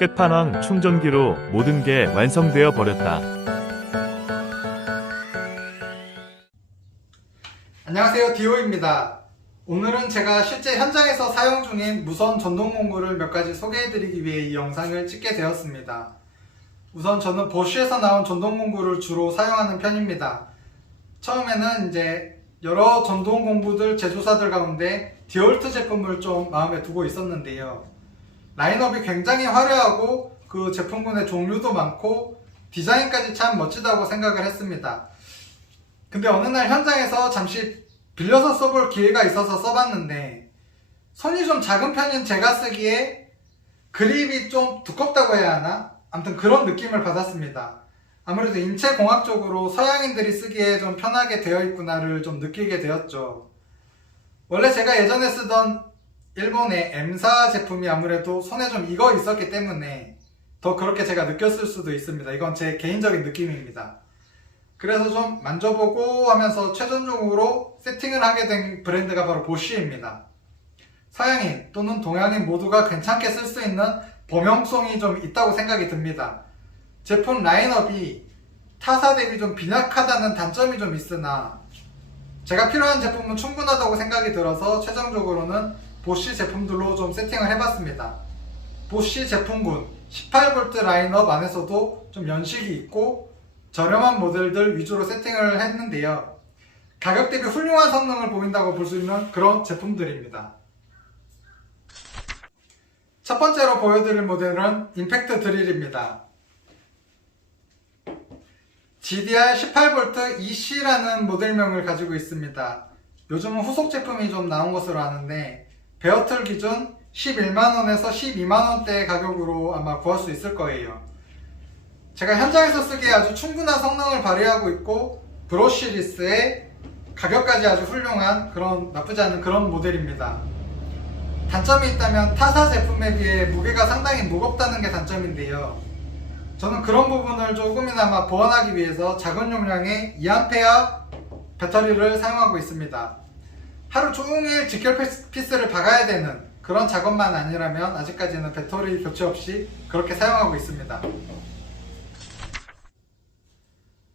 끝판왕 충전기로 모든 게 완성되어 버렸다. 안녕하세요, 디오입니다. 오늘은 제가 실제 현장에서 사용 중인 무선 전동 공구를 몇 가지 소개해드리기 위해 이 영상을 찍게 되었습니다. 우선 저는 보쉬에서 나온 전동 공구를 주로 사용하는 편입니다. 처음에는 이제 여러 전동 공구들 제조사들 가운데 디올트 제품을 좀 마음에 두고 있었는데요. 라인업이 굉장히 화려하고 그 제품군의 종류도 많고 디자인까지 참 멋지다고 생각을 했습니다. 근데 어느 날 현장에서 잠시 빌려서 써볼 기회가 있어서 써봤는데 손이 좀 작은 편인 제가 쓰기에 그립이 좀 두껍다고 해야 하나? 아무튼 그런 느낌을 받았습니다. 아무래도 인체공학적으로 서양인들이 쓰기에 좀 편하게 되어 있구나를 좀 느끼게 되었죠. 원래 제가 예전에 쓰던 일본의 M사 제품이 아무래도 손에 좀 익어 있었기 때문에 더 그렇게 제가 느꼈을 수도 있습니다. 이건 제 개인적인 느낌입니다. 그래서 좀 만져보고 하면서 최종적으로 세팅을 하게 된 브랜드가 바로 보쉬입니다. 서양인 또는 동양인 모두가 괜찮게 쓸 수 있는 범용성이 좀 있다고 생각이 듭니다. 제품 라인업이 타사 대비 좀 빈약하다는 단점이 좀 있으나 제가 필요한 제품은 충분하다고 생각이 들어서 최종적으로는 보쉬 제품들로 좀 세팅을 해봤습니다. 보쉬 제품군 18V 라인업 안에서도 좀 연식이 있고 저렴한 모델들 위주로 세팅을 했는데요. 가격 대비 훌륭한 성능을 보인다고 볼 수 있는 그런 제품들입니다. 첫 번째로 보여드릴 모델은 임팩트 드릴입니다. GDR 18V EC라는 모델명을 가지고 있습니다. 요즘은 후속 제품이 좀 나온 것으로 아는데 베어틀 기준 11만원에서 12만원대 가격으로 아마 구할 수 있을 거예요. 제가 현장에서 쓰기에 아주 충분한 성능을 발휘하고 있고 브러쉬리스에 가격까지 아주 훌륭한 그런 나쁘지 않은 그런 모델입니다. 단점이 있다면 타사 제품에 비해 무게가 상당히 무겁다는 게 단점인데요. 저는 그런 부분을 조금이나마 보완하기 위해서 작은 용량의 2A 배터리를 사용하고 있습니다. 하루 종일 직결 피스를 박아야 되는 그런 작업만 아니라면 아직까지는 배터리 교체 없이 그렇게 사용하고 있습니다.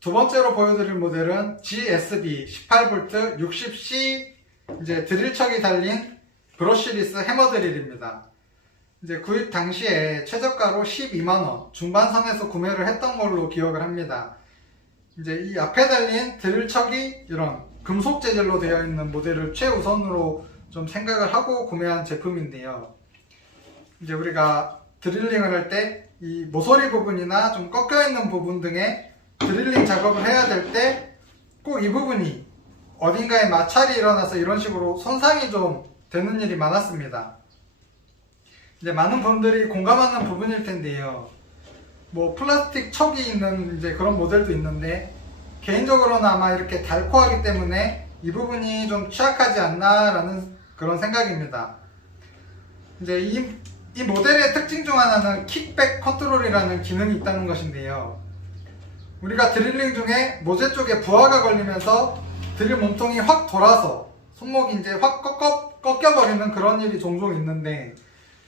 두 번째로 보여드릴 모델은 GSB 18V 60C 이제 드릴척이 달린 브러쉬리스 해머 드릴입니다. 이제 구입 당시에 최저가로 12만원 중반선에서 구매를 했던 걸로 기억을 합니다. 이제 이 앞에 달린 드릴척이 이런 금속 재질로 되어 있는 모델을 최우선으로 좀 생각을 하고 구매한 제품인데요. 이제 우리가 드릴링을 할 때 이 모서리 부분이나 좀 꺾여 있는 부분 등에 드릴링 작업을 해야 될 때 꼭 이 부분이 어딘가에 마찰이 일어나서 이런 식으로 손상이 좀 되는 일이 많았습니다. 이제 많은 분들이 공감하는 부분일 텐데요. 뭐 플라스틱 척이 있는 이제 그런 모델도 있는데 개인적으로는 아마 이렇게 달코하기 때문에 이 부분이 좀 취약하지 않나라는 그런 생각입니다. 이제 이 모델의 특징 중 하나는 킥백 컨트롤이라는 기능이 있다는 것인데요. 우리가 드릴링 중에 모재 쪽에 부하가 걸리면서 드릴 몸통이 확 돌아서 손목이 이제 확 꺾여버리는 그런 일이 종종 있는데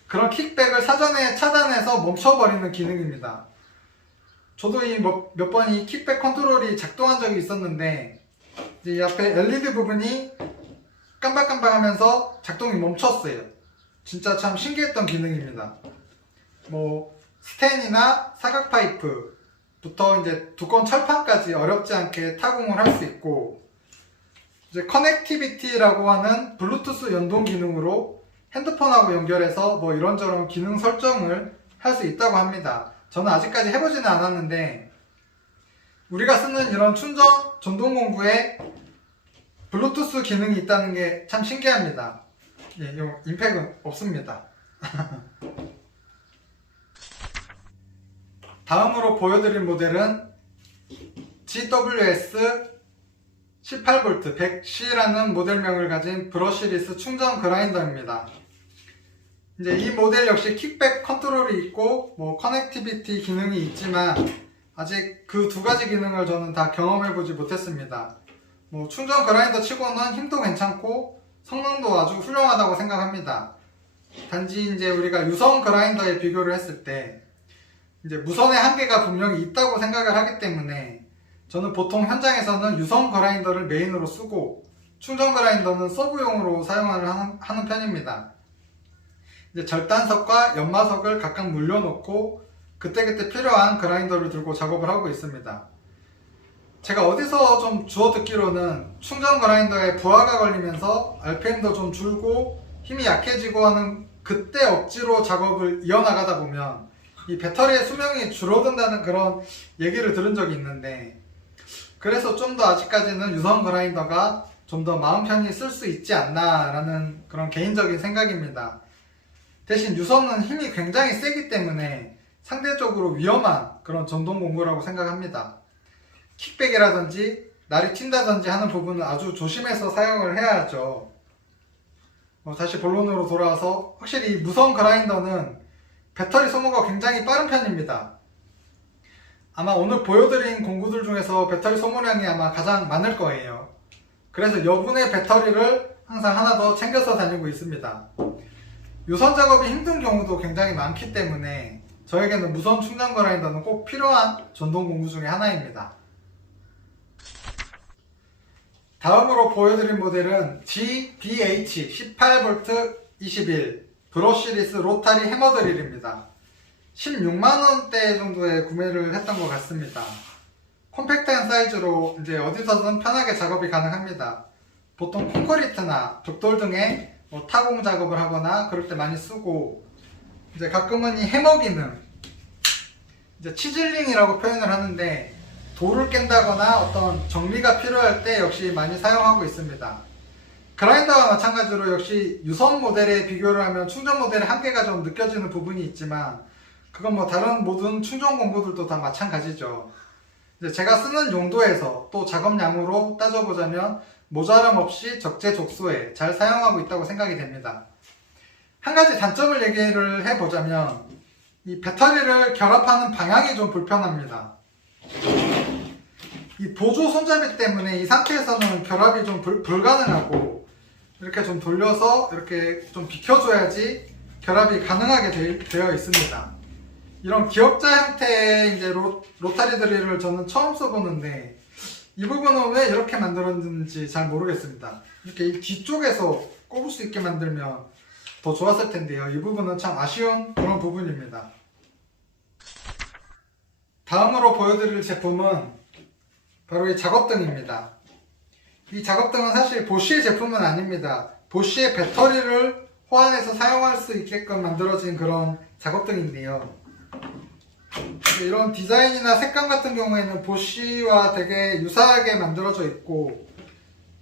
그런 킥백을 사전에 차단해서 멈춰버리는 기능입니다. 저도 몇 번 이 킥백 컨트롤이 작동한 적이 있었는데 이제 이 앞에 LED 부분이 깜박깜박 하면서 작동이 멈췄어요. 진짜 참 신기했던 기능입니다. 뭐 스텐이나 사각 파이프부터 이제 두꺼운 철판까지 어렵지 않게 타공을 할 수 있고 이제 커넥티비티라고 하는 블루투스 연동 기능으로 핸드폰하고 연결해서 뭐 이런저런 기능 설정을 할 수 있다고 합니다. 저는 아직까지 해보지는 않았는데 우리가 쓰는 이런 충전 전동 공구에 블루투스 기능이 있다는 게 참 신기합니다. 예, 이 임팩은 없습니다. 다음으로 보여드릴 모델은 GWS 18V 100C라는 모델명을 가진 브러쉬리스 충전 그라인더입니다. 이제 이 모델 역시 킥백 컨트롤이 있고 뭐 커넥티비티 기능이 있지만 아직 그 두 가지 기능을 저는 다 경험해보지 못했습니다. 뭐 충전 그라인더 치고는 힘도 괜찮고 성능도 아주 훌륭하다고 생각합니다. 단지 이제 우리가 유선 그라인더에 비교를 했을 때 이제 무선의 한계가 분명히 있다고 생각을 하기 때문에 저는 보통 현장에서는 유선 그라인더를 메인으로 쓰고 충전 그라인더는 서브용으로 사용을 하는 편입니다. 이제 절단석과 연마석을 각각 물려놓고 그때그때 필요한 그라인더를 들고 작업을 하고 있습니다. 제가 어디서 좀 주워 듣기로는 충전 그라인더에 부하가 걸리면서 RPM도 좀 줄고 힘이 약해지고 하는 그때 억지로 작업을 이어나가다 보면 이 배터리의 수명이 줄어든다는 그런 얘기를 들은 적이 있는데, 그래서 좀 더 아직까지는 유선 그라인더가 좀 더 마음 편히 쓸 수 있지 않나 라는 그런 개인적인 생각입니다. 대신 유선은 힘이 굉장히 세기 때문에 상대적으로 위험한 그런 전동 공구라고 생각합니다. 킥백이라든지 날이 튄다든지 하는 부분은 아주 조심해서 사용을 해야 하죠. 다시 본론으로 돌아와서 확실히 무선 그라인더는 배터리 소모가 굉장히 빠른 편입니다. 아마 오늘 보여드린 공구들 중에서 배터리 소모량이 아마 가장 많을 거예요. 그래서 여분의 배터리를 항상 하나 더 챙겨서 다니고 있습니다. 유선 작업이 힘든 경우도 굉장히 많기 때문에 저에게는 무선 충전 그라인더는 꼭 필요한 전동 공구 중에 하나입니다. 다음으로 보여드릴 모델은 GBH 18V 21 브러쉬리스 로타리 해머 드릴입니다. 16만원대 정도에 구매를 했던 것 같습니다. 컴팩트한 사이즈로 이제 어디서든 편하게 작업이 가능합니다. 보통 콘크리트나 벽돌 등에 타공 작업을 하거나 그럴 때 많이 쓰고, 이제 가끔은 이 해머 기능, 이제 치즐링이라고 표현을 하는데 돌을 깬다거나 어떤 정리가 필요할 때 역시 많이 사용하고 있습니다. 그라인더와 마찬가지로 역시 유선 모델에 비교를 하면 충전 모델의 한계가 좀 느껴지는 부분이 있지만, 그건 뭐 다른 모든 충전 공구들도 다 마찬가지죠. 이제 제가 쓰는 용도에서 또 작업량으로 따져보자면 모자람 없이 적재적소에 잘 사용하고 있다고 생각이 됩니다. 한 가지 단점을 얘기를 해보자면 이 배터리를 결합하는 방향이 좀 불편합니다. 이 보조 손잡이 때문에 이 상태에서는 결합이 좀 불가능하고, 이렇게 좀 돌려서 이렇게 좀 비켜줘야지 결합이 가능하게 되어 있습니다. 이런 기역자 형태의 이제 로타리 드릴을 저는 처음 써보는데 이 부분은 왜 이렇게 만들었는지 잘 모르겠습니다. 이렇게 이 뒤쪽에서 꼽을 수 있게 만들면 더 좋았을 텐데요. 이 부분은 참 아쉬운 그런 부분입니다. 다음으로 보여드릴 제품은 바로 이 작업등입니다. 이 작업등은 사실 보쉬의 제품은 아닙니다. 보쉬의 배터리를 호환해서 사용할 수 있게끔 만들어진 그런 작업등인데요. 이런 디자인이나 색감 같은 경우에는 보쉬와 되게 유사하게 만들어져 있고,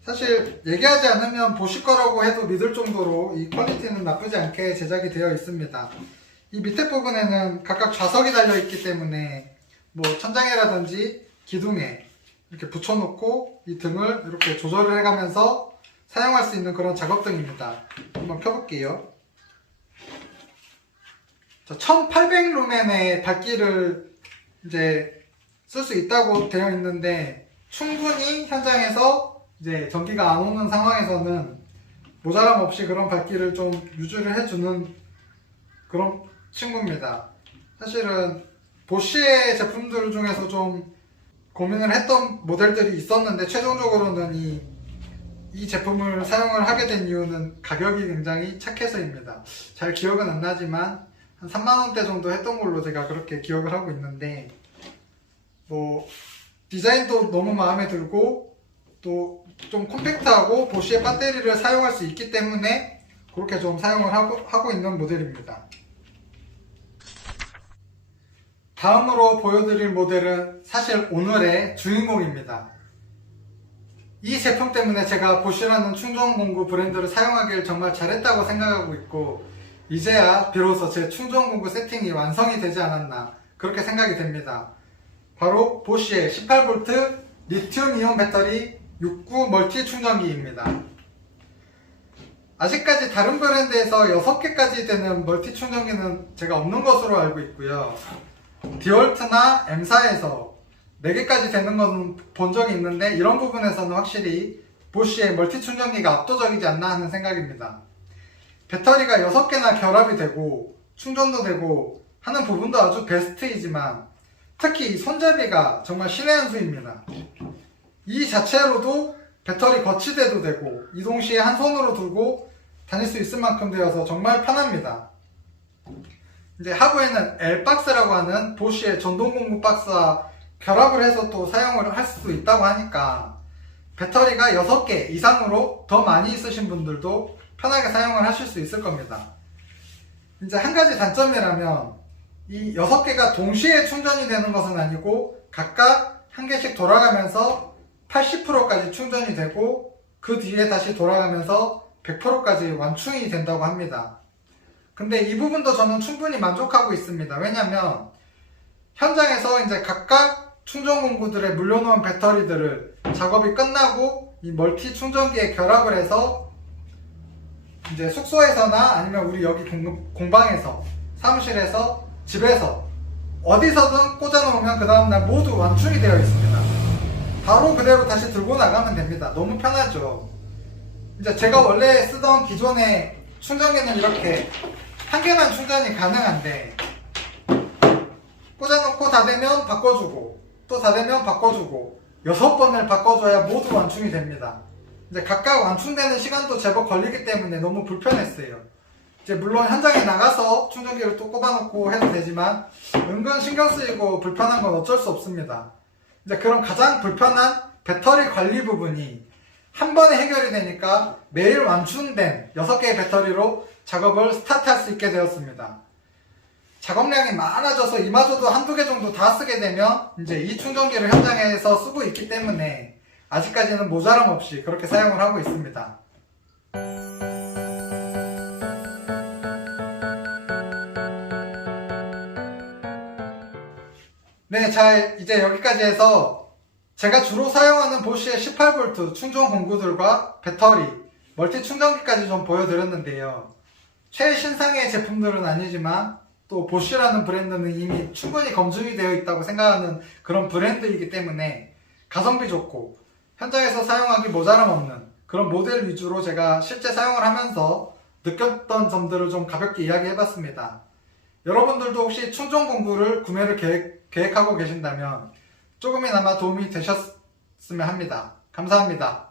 사실 얘기하지 않으면 보쉬 거라고 해도 믿을 정도로 이 퀄리티는 나쁘지 않게 제작이 되어 있습니다. 이 밑에 부분에는 각각 좌석이 달려 있기 때문에 뭐 천장에라든지 기둥에 이렇게 붙여놓고 이 등을 이렇게 조절을 해가면서 사용할 수 있는 그런 작업등입니다. 한번 펴볼게요. 1800루멘의 밝기를 이제 쓸 수 있다고 되어 있는데, 충분히 현장에서 이제 전기가 안 오는 상황에서는 모자람 없이 그런 밝기를 좀 유지를 해주는 그런 친구입니다. 사실은 보쉬의 제품들 중에서 좀 고민을 했던 모델들이 있었는데, 최종적으로는 이 제품을 사용을 하게 된 이유는 가격이 굉장히 착해서입니다. 잘 기억은 안 나지만 한 3만원대 정도 했던 걸로 제가 그렇게 기억을 하고 있는데, 뭐 디자인도 너무 마음에 들고 또 좀 컴팩트하고 보쉬의 배터리를 사용할 수 있기 때문에 그렇게 좀 사용을 하고 있는 모델입니다. 다음으로 보여드릴 모델은 사실 오늘의 주인공입니다. 이 제품 때문에 제가 보쉬라는 충전 공구 브랜드를 사용하길 정말 잘했다고 생각하고 있고, 이제야 비로소 제 충전 공구 세팅이 완성이 되지 않았나 그렇게 생각이 됩니다. 바로 보쉬의 18V 리튬 이온 배터리 69 멀티 충전기입니다. 아직까지 다른 브랜드에서 6개까지 되는 멀티 충전기는 제가 없는 것으로 알고 있고요. 디월트나 M사에서 4개까지 되는 것은 본 적이 있는데, 이런 부분에서는 확실히 보쉬의 멀티 충전기가 압도적이지 않나 하는 생각입니다. 배터리가 6개나 결합이 되고 충전도 되고 하는 부분도 아주 베스트이지만 특히 이 손잡이가 정말 신의 한 수입니다. 이 자체로도 배터리 거치대도 되고 이동 시에 한 손으로 들고 다닐 수 있을 만큼 되어서 정말 편합니다. 이제 하부에는 L박스라고 하는 보쉬의 전동 공구 박스와 결합을 해서 또 사용을 할 수도 있다고 하니까 배터리가 6개 이상으로 더 많이 있으신 분들도 편하게 사용을 하실 수 있을 겁니다. 이제 한 가지 단점이라면 이 6개가 동시에 충전이 되는 것은 아니고 각각 한 개씩 돌아가면서 80%까지 충전이 되고 그 뒤에 다시 돌아가면서 100%까지 완충이 된다고 합니다. 근데 이 부분도 저는 충분히 만족하고 있습니다. 왜냐면 현장에서 이제 각각 충전 공구들에 물려놓은 배터리들을 작업이 끝나고 이 멀티 충전기에 결합을 해서 이제 숙소에서나 아니면 우리 여기 공방에서 사무실에서 집에서 어디서든 꽂아놓으면 그 다음날 모두 완충이 되어 있습니다. 바로 그대로 다시 들고 나가면 됩니다. 너무 편하죠. 이제 제가 원래 쓰던 기존의 충전기는 이렇게 한 개만 충전이 가능한데 꽂아놓고 다 되면 바꿔주고 또 다 되면 바꿔주고 6번을 바꿔줘야 모두 완충이 됩니다. 이제 각각 완충되는 시간도 제법 걸리기 때문에 너무 불편했어요. 이제 물론 현장에 나가서 충전기를 또 꼽아놓고 해도 되지만 은근 신경 쓰이고 불편한 건 어쩔 수 없습니다. 이제 그런 가장 불편한 배터리 관리 부분이 한 번에 해결이 되니까 매일 완충된 6개의 배터리로 작업을 스타트할 수 있게 되었습니다. 작업량이 많아져서 이마저도 한두 개 정도 다 쓰게 되면 이제 이 충전기를 현장에서 쓰고 있기 때문에 아직까지는 모자람 없이 그렇게 사용을 하고 있습니다. 네, 자 이제 여기까지 해서 제가 주로 사용하는 보쉬의 18V 충전 공구들과 배터리, 멀티 충전기까지 좀 보여드렸는데요. 최신상의 제품들은 아니지만 또 보쉬라는 브랜드는 이미 충분히 검증이 되어 있다고 생각하는 그런 브랜드이기 때문에 가성비 좋고 현장에서 사용하기 모자람 없는 그런 모델 위주로 제가 실제 사용을 하면서 느꼈던 점들을 좀 가볍게 이야기해봤습니다. 여러분들도 혹시 충전 공구를 구매를 계획하고 계신다면 조금이나마 도움이 되셨으면 합니다. 감사합니다.